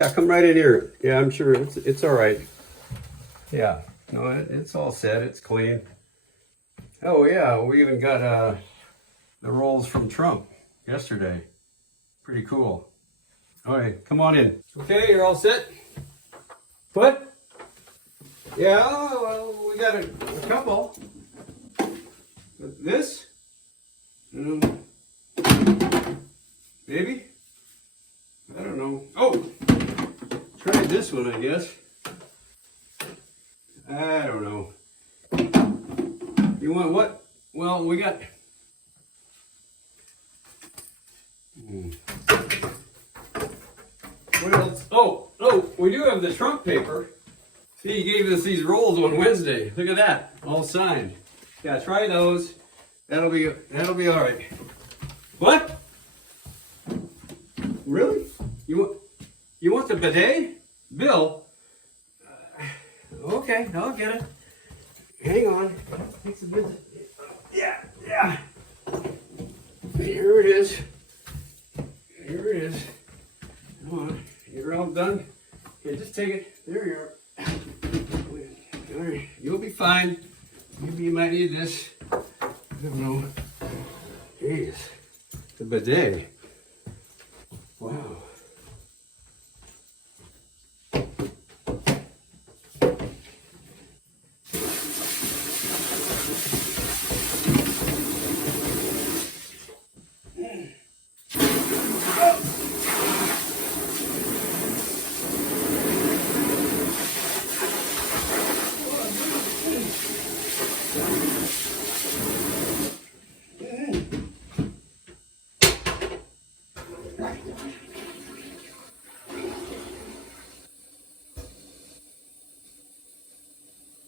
Yeah, come right in here. Yeah, I'm sure it's all right. Yeah, no, it's all set. It's clean. Oh yeah, we even got the rolls from Trump yesterday. Pretty cool. All right, come on in. Okay, you're all set. What? Yeah, well, we got a couple. This? Maybe? I don't know. Oh, try this one, I guess. I don't know. You want what? Well, we got... What else? Oh, we do have the Trump paper. See, he gave us these rolls on Wednesday. Look at that, all signed. Yeah, try those. That'll be all right. What? Really? You want the bidet, Bill? Okay, I'll get it. Hang on. Takes a visit. Yeah. Here it is. Here it is. Come on. You're all done. Here, just take it. There you are. All right. You'll be fine. Maybe you might need this. I don't know. Jeez. The bidet. Wow.